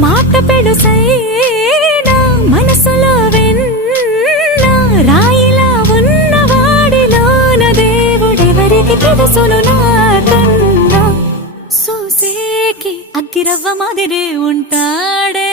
మాట పెడుసైనా మనసులో వెన్న రాయిలా ఉన్నవాడిలోన దేవుడెవరికి తెలుసును నాకన్నా. సూసేకి అగ్గిరవ్వ మాదిరే ఉంటాడే